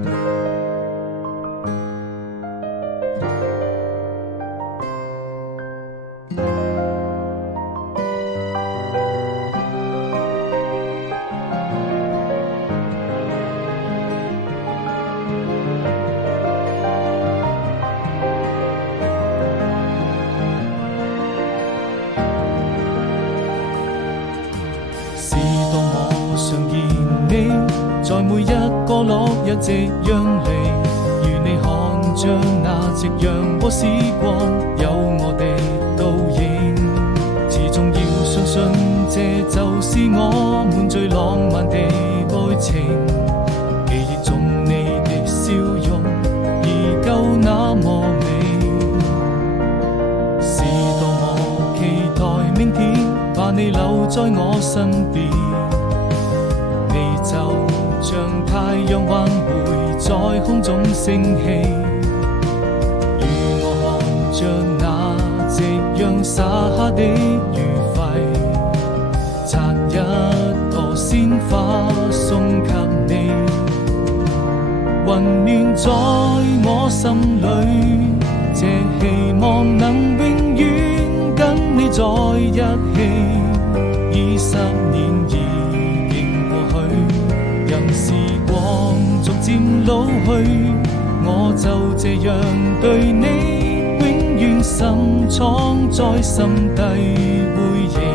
是當我想見你，在每一個落日夕陽裡，如你看着那夕陽和時光，有我的倒影。始終要相信，這就是我們最浪漫的愛情。記憶中你的笑容，依舊那麼美。是多麼期待明天，把你留在我身邊。你就像太陽還會在空中升起，與我看着那夕陽灑下的餘暉，摘一朵鮮花送給你，溫暖在我心裡，這希望能永遠跟你在一起。20年已經過去，任時光逐漸老去，我就這樣對你永遠深藏在心底回憶。